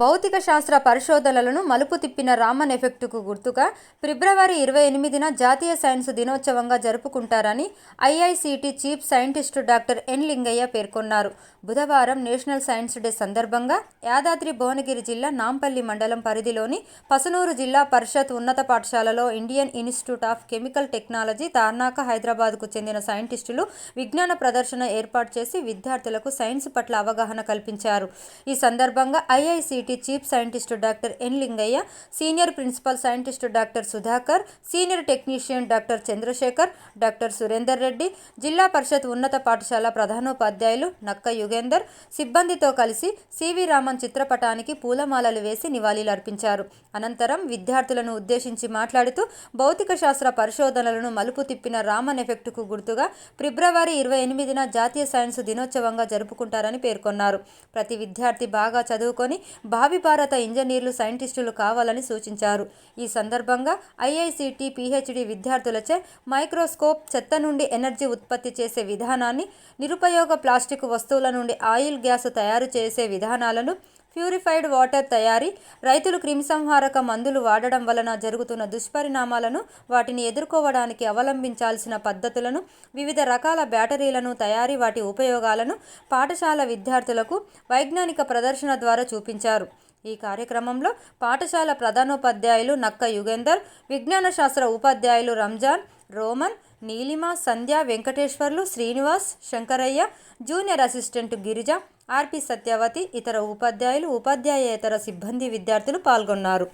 భౌతిక శాస్త్ర పరిశోధనలను మలుపు తిప్పిన రామన్ ఎఫెక్టుకు గుర్తుగా ఫిబ్రవరి ఇరవై ఎనిమిదిన జాతీయ సైన్స్ దినోత్సవంగా జరుపుకుంటారని IICT chief scientist doctor N Lingaiah పేర్కొన్నారు. బుధవారం నేషనల్ సైన్స్ డే సందర్భంగా యాదాద్రి భువనగిరి జిల్లా నాంపల్లి మండలం పరిధిలోని పసనూరు జిల్లా పరిషత్ ఉన్నత పాఠశాలలో Indian Institute of Chemical Technology Tarnaka హైదరాబాద్కు చెందిన సైంటిస్టులు విజ్ఞాన ప్రదర్శన ఏర్పాటు చేసి విద్యార్థులకు సైన్స్ పట్ల అవగాహన కల్పించారు. ఈ సందర్భంగా IICT chief scientist doctor N Lingaiah senior principal scientist doctor Sudhakar senior technician doctor Chandrashekar doctor Surender Reddy జిల్లా పరిషత్ ఉన్నత పాఠశాల ప్రధానోపాధ్యాయులు నక్క యుగేందర్ సిబ్బందితో కలిసి సివి రామన్ చిత్రపటానికి పూలమాలలు వేసి నివాళులర్పించారు. అనంతరం విద్యార్థులను ఉద్దేశించి మాట్లాడుతూ భౌతిక శాస్త్ర పరిశోధనలను మలుపు తిప్పిన రామన్ ఎఫెక్టుకు గుర్తుగా ఫిబ్రవరి ఇరవై ఎనిమిదిన జాతీయ సైన్స్ దినోత్సవంగా జరుపుకుంటారని పేర్కొన్నారు. ప్రతి విద్యార్థి బాగా చదువుకొని భావి భారత ఇంజనీర్లు సైంటిస్టులు కావాలని సూచించారు. ఈ సందర్భంగా ఐఐసిటి పిహెచ్డి విద్యార్థులచే మైక్రోస్కోప్ చెత్త నుండి ఎనర్జీ ఉత్పత్తి చేసే విధానాన్ని నిరుపయోగ ప్లాస్టిక్ వస్తువుల నుండి ఆయిల్ గ్యాస్ తయారు చేసే విధానాలను ప్యూరిఫైడ్ వాటర్ తయారీ రైతులు క్రిమిసంహారక మందులు వాడడం వలన జరుగుతున్న దుష్పరిణామాలను వాటిని ఎదుర్కోవడానికి అవలంబించాల్సిన పద్ధతులను వివిధ రకాల బ్యాటరీలను తయారీ వాటి ఉపయోగాలను పాఠశాల విద్యార్థులకు వైజ్ఞానిక ప్రదర్శన ద్వారా చూపించారు. ఈ కార్యక్రమంలో పాఠశాల ప్రధానోపాధ్యాయులు నక్క యుగేందర్ విజ్ఞాన శాస్త్ర ఉపాధ్యాయులు Ramzan Roman Neelima Sandhya Venkateswarlu Srinivas Shankaraiah junior assistant Girija RP Satyavathi ఇతర ఉపాధ్యాయులు ఉపాధ్యాయేతర సిబ్బంది విద్యార్థులు పాల్గొన్నారు.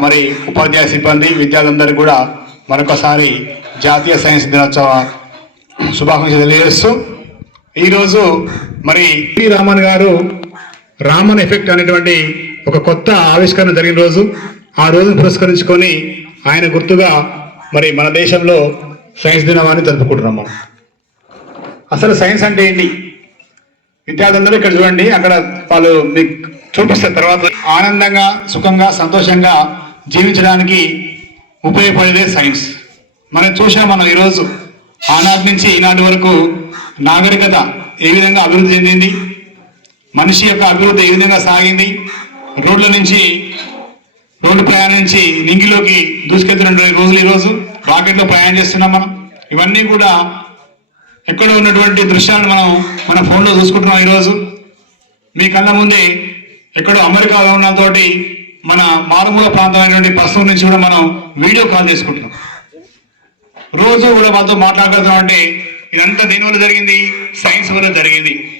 మరి ఉపాధ్యాయ సిబ్బంది విద్యార్థులందరూ కూడా మరొకసారి జాతీయ సైన్స్ దినోత్సవ శుభాకాంక్షలు తెలియజేస్తూ ఈరోజు మరి టి. రామన్ గారు రామన్ ఎఫెక్ట్ అనేటువంటి ఒక కొత్త ఆవిష్కరణ జరిగిన రోజు. ఆ రోజును పురస్కరించుకొని ఆయన గుర్తుగా మరి మన దేశంలో సైన్స్ దినమాన్ని జరుపుకుంటున్నాం అసలు సైన్స్ అంటే ఏంటి? విద్యార్థులందరూ ఇక్కడ చూడండి అక్కడ వాళ్ళు మీకు చూపిస్తారు తర్వాత. ఆనందంగా సుఖంగా సంతోషంగా జీవించడానికి ఉపయోగపడేదే సైన్స్. మనం చూసాం మనం ఈరోజు ఆనాటి నుంచి ఈనాటి వరకు నాగరికత ఏ విధంగా అభివృద్ధి చెందింది? మనిషి యొక్క అభివృద్ధి ఏ విధంగా సాగింది? రోడ్ల నుంచి రోడ్డు ప్రయాణించి నింగిలోకి దూసుకెళ్తున్న రోజులు ఈరోజు. రాకెట్లో ప్రయాణం చేస్తున్నాం మనం. ఇవన్నీ కూడా ఎక్కడ ఉన్నటువంటి దృశ్యాలను మనం మన ఫోన్లో చూసుకుంటున్నాం ఈరోజు. మీ కళ్ళ ముందే ఎక్కడో అమెరికాలో ఉన్న తోటి మన మారుమూల ప్రాంతమైనటువంటి ప్రస్తుతం నుంచి కూడా మనం వీడియో కాల్ చేసుకుంటున్నాం. రోజు కూడా మాతో మాట్లాడుతున్నాం అంటే ఇదంతా దేని వల్ల జరిగింది? సైన్స్ వల్ల జరిగింది.